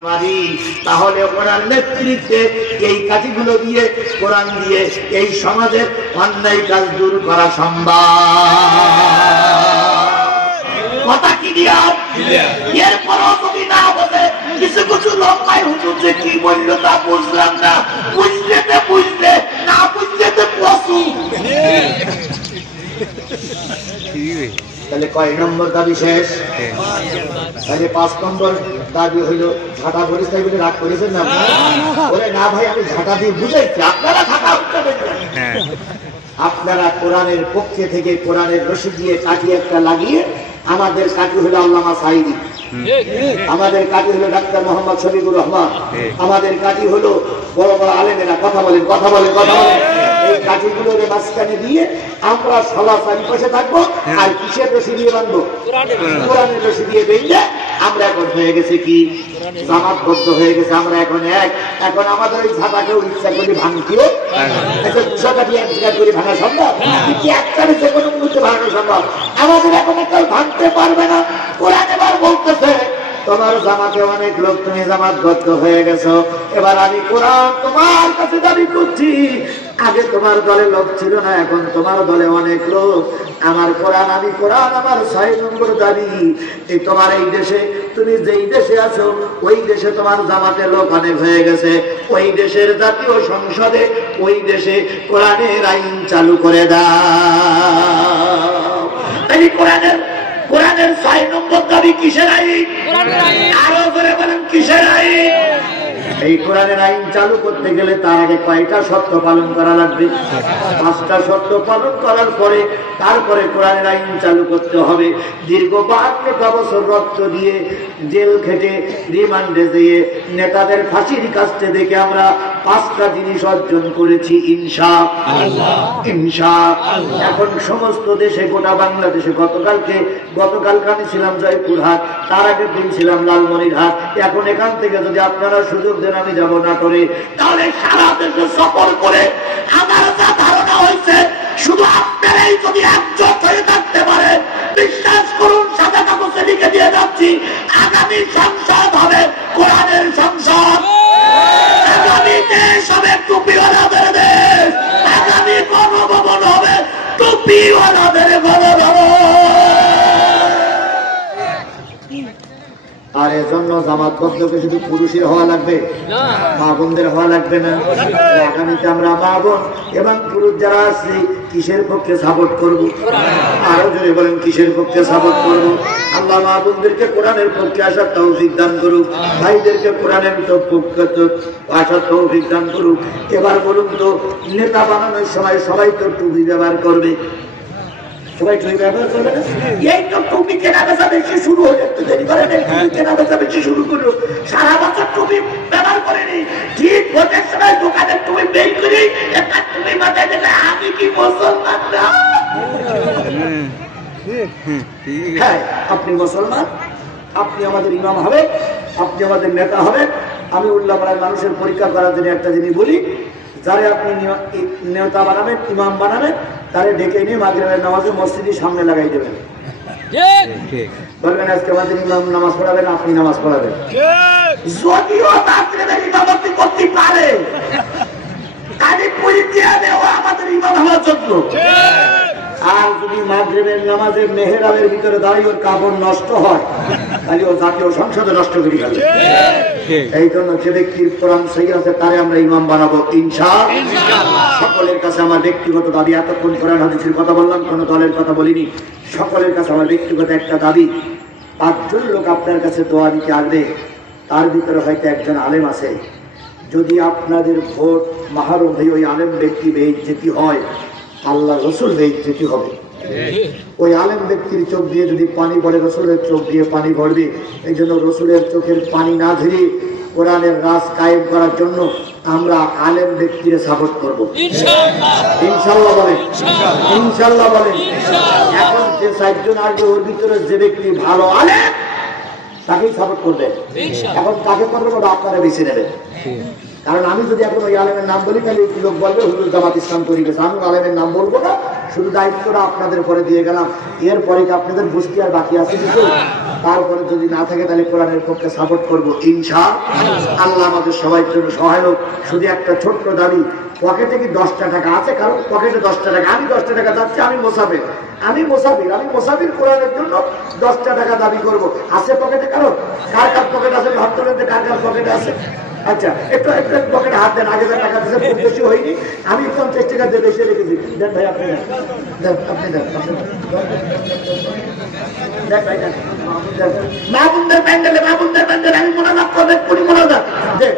তাহলে ওনার নেতৃত্বে এই কাজগুলো দিয়ে কোরআন দিয়ে এই সমাজের অন্যায় কাজ দূর করা সম্ভব। কথা কি দিয়া এরপরও যদি না বলে কিছু কিছু লোক হুজুর যে কি বললো তা বুঝলাম না, বুঝলে না বুঝলে পশু। তাহলে কয় নম্বর দাবি শেষ? তাহলে 5 নম্বর দাবি হইল ঝাঁটা পরিষ্কার বলে রাগ করেছেন না? বলে না ভাই আমি ঝাঁটা দিয়ে বুঝাইছি, আপনারা ঝাঁটা আপনারা কোরআনের পক্ষে থেকে কোরআনের রশি দিয়ে কাঠি একটা লাগিয়ে, আমাদের কাঠি হলো আল্লামা সাঈদী, আমাদের কাঠি হলো ডাক্তার মোহাম্মদ শফিকুর রহমান, আমাদের কাঠি হলো বড় বড় আলেমেরা। কথা বলেন এই কাঠিগুলোর মাঝখানে দিয়ে আমরা সলা চারিপাশে থাকবো। আর কিসের রশি দিয়ে বাঁধবো? কোরআনের রশি দিয়ে বেঁধে আমরা এখন হয়ে গেছে কি জামাতবদ্ধ হয়ে গেছে। আমরা এখন এখন আমাদের ওই ঝাঁটাকেও ইচ্ছা করি ভাঙতেও, করে ভাঙা সম্ভব, একটা যে কোনো মুহূর্তে ভাঙানো সম্ভব। আমাদের এখন কেউ ভাঙতে পারবে না। কোরআন এবার বলতেছে তোমার জামাতে অনেক লোক, তুমি জামাতবদ্ধ হয়ে গেছো, এবার আমি কোরআন তোমার কাছে দাবি করছি। আগে তোমার দলে লোক ছিল না, এখন তোমার দলে অনেক লোক। আমার কোরআন, আমি কোরআন আমার 6 নম্বর দাবি। এই তোমার এই দেশে, তুমি যেই দেশে আছো ওই দেশে তোমার জামাতে লোক অনেক হয়ে গেছে। ওই দেশের জাতীয় সংসদে ওই দেশে কোরআনের আইন চালু করে দাও। তাই কোরআনের 6 নম্বর দাবি কিসের আইন? আরো করে বলেন কিসের আইন? এই কোরআনের আইন চালু করতে গেলে তার আগে কয়টা শর্ত পালন করা লাগবে? 5টা শর্ত পালন করার পরে তারপরে কোরআনের আইন চালু করতে হবে। দীর্ঘ 52টা বছর রক্ত দিয়ে জেল খেটে রিমান্ডে দিয়ে নেতাদের ফাঁসির কাছে দেখে আমরা 5টা জিনিস অর্জন করেছি ইনশাআল্লাহ। এখন সমস্ত দেশে, গোটা বাংলাদেশে, গতকালকে আমি ছিলাম জয়পুরহাট, তার আগের দিন ছিলাম লালমনিরহাট। এখন এখান থেকে যদি আপনারা সুযোগ দেন আমি যাব নাটোরে, তাহলে সারা দেশে সফর করে আমার যা ধারণা হয়েছে, শুধু আপনারাই যদি একজোট হয়ে থাকতে পারে, বিশ্বাস করুন সাদা কাগজে লিখে দিয়ে যাচ্ছি, আগামী সংসদ হবে কোরআনের সংসদ। আগামী দেশ হবে টুপিওয়ালাদের দেশ। আগামী গণভবন হবে টুপিওয়ালাদের গণভবন। আর এজন্য জামাতবদ্ধকে শুধু পুরুষের হওয়া লাগবে, মা বোনদের হওয়া লাগবে না। আগামীতে আমরা মা বোন এবং পুরুষ যারা আছি কিসের পক্ষে সাপোর্ট করব? আরো জোরে বলেন কিসের পক্ষে সাপোর্ট করব? আল্লাহ মা বোনদেরকে কোরআনের পক্ষে আসার তৌফিক দান করুক, ভাইদেরকে কোরআনের পক্ষে আসার তৌফিক দান করুক। এবার বলুন তো, নেতা বানানোর সময় সবাই তো টুপি ব্যবহার করবে, সবাই টুপি ব্যবহার করবে না? এই তো টুপি কেনা বেচা বেশি শুরু হয়ে একটু দেরি করেন, টুপি কেনা বেচা বেশি শুরু করলো। সারা বছর টুপি ব্যবহার করেনি, ঠিক ভোটের সময় দোকানের টুপি বের করি, একটা টুপি মাথায় দেখে আমি কি মুসলমান না? হ্যাঁ, আপনি মুসলমান, আপনি আমাদের ইমাম হবে, আপনি আমাদের নেতা হবেন। আমি উল্লাপাড়ার মানুষের পরীক্ষা করার জন্য একটা জিনিস বলি, যারে আপনি নেতা বানাবেন, ইমাম বানাবেন, তারে ডেকে নিয়ে মাগরিবের নামাজে মসজিদের সামনে লাগাই দেবেন। বলবেন আজকে আমাদের ইমাম নামাজ পড়াবেন, আপনি নামাজ পড়াবেন। যদিও মাগরিবের ইমামতি করতে পারে, আমি পরীক্ষা দেওয়া আমাদের ইমাম হওয়ার জন্য। আর যদি মাগরিবের নামাজে মেহরাবের ভিতরে দাঁড়িয়ে ওর কাপড় নষ্ট হয়, তাহলে ও জাতীয় সংসদে নষ্ট করে গেল। এই জন্য যে ব্যক্তির কোরআন সহি আছে তারে আমরা ইমাম বানাবো ইনশাআল্লাহ। সকলের কাছে আমার ব্যক্তিগত দাবি, এতক্ষণ কোরআন হাদিসের কথা বললাম, কোন দলের কথা বলিনি। সকলের কাছে আমার ব্যক্তিগত একটা দাবি, 5 জন লোক আপনার কাছে দোয়া দিতে আসবে, তার ভিতরে হয়তো একজন আলেম আছে। যদি আপনাদের ভোট মাহরুম হয়ে ওই আলেম ব্যক্তি বেইজ্জতি হয়, আল্লাহ রসুল বেইজ্জতি হবে। ওই আলেম ব্যক্তির চোখ দিয়ে যদি পানি পড়ে, রসুলের চোখ দিয়ে পানি পড়বে। এই জন্য রসুলের চোখের পানি না ধরে কোরআনের রাজ কায়েম করার জন্য আমরা আলেম ব্যক্তির সাপোর্ট করবো ইনশাআল্লাহ বলেন, ইনশাআল্লাহ বলেন। এখন যে 4 জন আসবে ওর ভিতরে যে ব্যক্তি ভালো আলেম তাকেই সাপোর্ট করবে। এখন কাকে করবে আপনারা বেছে নেবেন। কারণ আমি যদি এখন ওই আলেমের নাম বলি তাহলে একটি লোক বলবে হুজুর জামাত ইসলাম তৈরি গেছে। আমি আলেমের নাম বলবো না, শুধু দায়িত্বটা আপনাদের উপরে দিয়ে গেলাম। এরপরে কি আপনাদের বুঝতে আর বাকি আছে কিছু? তারপরে যদি না থাকে তাহলে কোরআনের পক্ষে সাপোর্ট করবো ইনশাআল্লাহ। আমাদের সবাই জন্য সহায়ক। শুধু একটা ছোট্ট দাবি, পকেটে কি 10টা টাকা আছে? কারণ পকেটে 10টা টাকা, আমি 10টা টাকা চাচ্ছি, আমি মোসাফির কোরআনের জন্য 10টা টাকা দাবি করবো। আছে পকেটে কারণ? কার কার পকেট আছে? হট করেন, কার কার পকেটে আছে? আচ্ছা, একটু একটু পকেটে হাত দেন। আগে টাকা দিতে খুব বেশি হয়নি, আমি 50 টাকা দিয়ে বেশি রেখেছি। দেন ভাই, আপনি দেন, আপনি দেন, আপনি দেন ভাই, দেন। মাহবুবদের প্যান্ডেলে, মাহবুবদের প্যান্ডেলে আমি মোনাজাত করবেন, 20 মোনাজাত দেন।